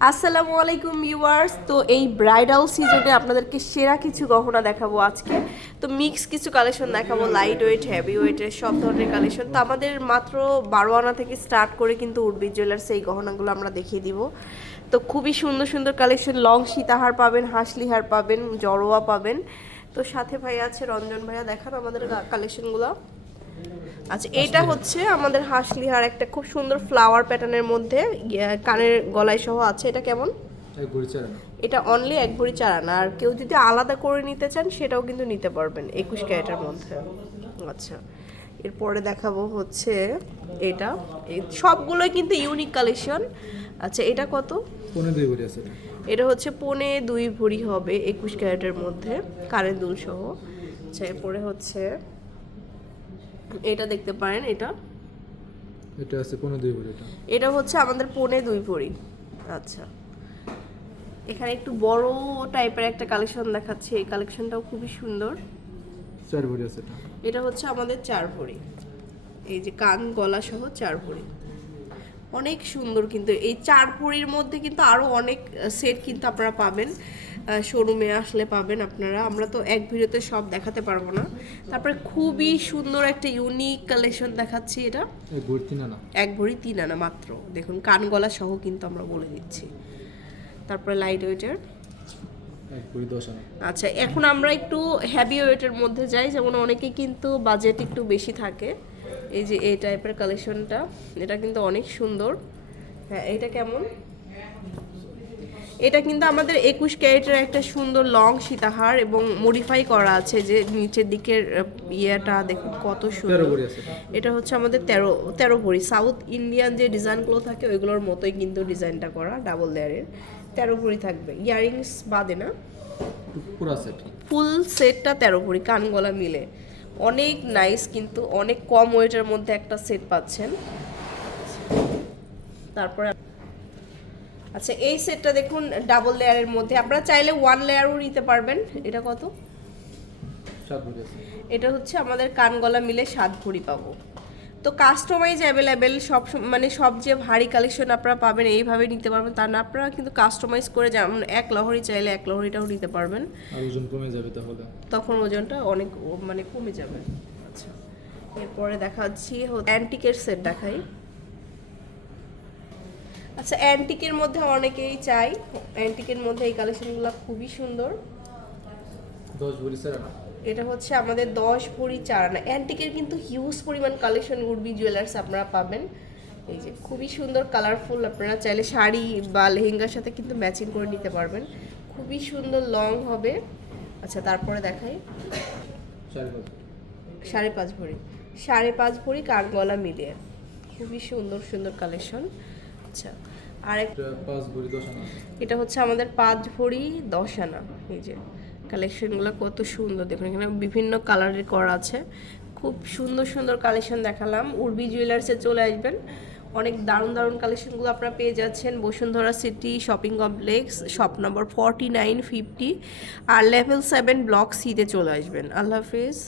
আসসালামু আলাইকুম ভিউয়ার্স তো এই ব্রাইডাল সিজনে আপনাদেরকে সেরা কিছু গহনা দেখাবো আজকে। তো মিক্স কিছু কালেকশন দেখাবো লাইট ওয়েট হেভি ওয়েটের সব ধরনের কালেকশন তো আমাদের মাত্র বারো আনা থেকে স্টার্ট করে কিন্তু উর্বি জুয়েলার্স এই গহনাগুলো আমরা দেখিয়ে দিব। তো খুবই সুন্দর সুন্দর কালেকশন লং সীতাহার পাবেন, হাসলিহার পাবেন, জড়োয়া পাবেন। তো সাথে ভাই আছে রঞ্জন ভাইয়া, দেখান আমাদের কালেকশনগুলো আচ্ছা এটা হচ্ছে আমাদের হাসলিহার একটা খুব সুন্দর ফ্লাওয়ার প্যাটার্নের মধ্যে ইয়ে, কানের গলায় সহ আছে। এটা কেমন? এটা অনলি এক ভরি চার আনা। আর কেউ যদি আলাদা করে নিতে চান সেটাও কিন্তু নিতে পারবেন একুশ ক্যারেটের মধ্যে। আচ্ছা এরপরে দেখাবো হচ্ছে এটা। সবগুলোই কিন্তু ইউনিক কালেকশন আচ্ছা এটা কত? পনেরো দুই ভরি আছে এটা। হচ্ছে পনে দুই ভরি হবে একুশ ক্যারেটের মধ্যে কারেন্ট দুল সহ। আচ্ছা এরপরে হচ্ছে এটা দেখতে পারেন এটা। এটা আছে পনেরো দুই ভরি এটা। এটা হচ্ছে আমাদের পনে দুই ভরি। আচ্ছা। এখানে একটু বড় টাইপের একটা কালেকশন দেখাচ্ছে। এই কালেকশনটাও খুবই সুন্দর। চার ভরি আছে এটা। এটা হচ্ছে আমাদের চার ভরি। এই যে কান গলা সহ চার ভরি। অনেক সুন্দর কিন্তু। এই চার ভরির মধ্যে কিন্তু আরও অনেক সেট কিন্তু আপনারা পাবেন। শোরুমে আসলে পাবেন আপনারা। আমরা তো এক ভিডিওতে সব দেখাতে পারব না। তারপরে খুবই সুন্দর একটা ইউনিক কালেকশন দেখাচ্ছি এটা। এক ভরি তিন আনা। মাত্র। দেখুন কান গলা সহ কিন্তু আমরা বলে দিচ্ছি। তারপরে লাইট ওয়েটের আচ্ছা এখন আমরা একটু হ্যাভি ওয়েটের মধ্যে যাই। যেমন অনেকে কিন্তু বাজেট একটু বেশি থাকে। এই যে এই টাইপের কালেকশনটা এটা কিন্তু অনেক সুন্দর। হ্যাঁ এটা কেমন? এটা কিন্তু আমাদের একুশ ক্যারেটের একটা সুন্দর লং সীতাহার এবং মডিফাই করা আছে যে নিচের দিকের ইয়েটা দেখুন কত সুন্দর। এটা। হচ্ছে আমাদের তেরো তেরো ভরি। সাউথ ইন্ডিয়ান যে ডিজাইনগুলো থাকে ওইগুলোর মতোই কিন্তু ডিজাইনটা করা ডাবল লেয়ারের তেরো ভরি থাকবে। ইয়ারিংস বাদে না। ফুল সেটটা তেরো ভরি কান গলা মিলে। অনেক নাইস কিন্তু অনেক কম ওয়েটের মধ্যে একটা সেট পাচ্ছেন। তারপরে আচ্ছা এই সেটটা দেখুন ডাবল লেয়ারের মধ্যে। আপনারা চাইলে ওয়ান লেয়ারও নিতে পারবেন। এটা কত? এটা হচ্ছে আমাদের কান গলা মিলে সাত ভরি পাবো। তো কাস্টমাইজ অ্যাভেলেবেল সব মানে সব যে ভারী কালেকশন আপনারা পাবেন এইভাবে নিতে পারবেন। তা না আপনারা কিন্তু কাস্টমাইজ করে যেমন এক লহরি চাইলে এক লহরিটাও নিতে পারবেন। ওজন কমে যাবে তাহলে। তখন ওজনটা অনেক মানে কমে যাবে। আচ্ছা এরপরে দেখাচ্ছি অ্যান্টিকের সেট দেখাই। আচ্ছা অ্যান্টিকের মধ্যে অনেকেই চাই অ্যান্টিকের মধ্যে এই কালেকশনগুলো খুবই সুন্দর। দশ ভরি চার আনা এটা হচ্ছে আমাদের দশ ভরি চার আনা অ্যান্টিকের কিন্তু হিউজ পরিমাণ কালেকশন উর্বি জুয়েলার্স আপনারা পাবেন। এই যে খুবই সুন্দর কালারফুল আপনারা চাইলে শাড়ি বা লেহেঙ্গার সাথে কিন্তু ম্যাচিং করে নিতে পারবেন। খুবই সুন্দর লং হবে। আচ্ছা তারপরে দেখাই। সাড়ে পাঁচ ভরি। সাড়ে পাঁচ ভরি। কান গলা মিলিয়ে। খুবই সুন্দর সুন্দর কালেকশন আচ্ছা আর এটা হচ্ছে আমাদের পাঁচ ভরি দশ আনা। এই যে কালেকশনগুলো কত সুন্দর দেখুন এখানে বিভিন্ন কালারের করা আছে। খুব সুন্দর সুন্দর কালেকশন দেখালাম। উর্বি জুয়েলার্সে চলে আসবেন। অনেক দারুণ দারুণ কালেকশনগুলো আপনারা পেয়ে যাচ্ছেন। Bashundhara city shopping complex shop number forty nine fifty আর লেভেল সেভেন ব্লক সিতে চলে আসবেন। আল্লাহ হাফিজ।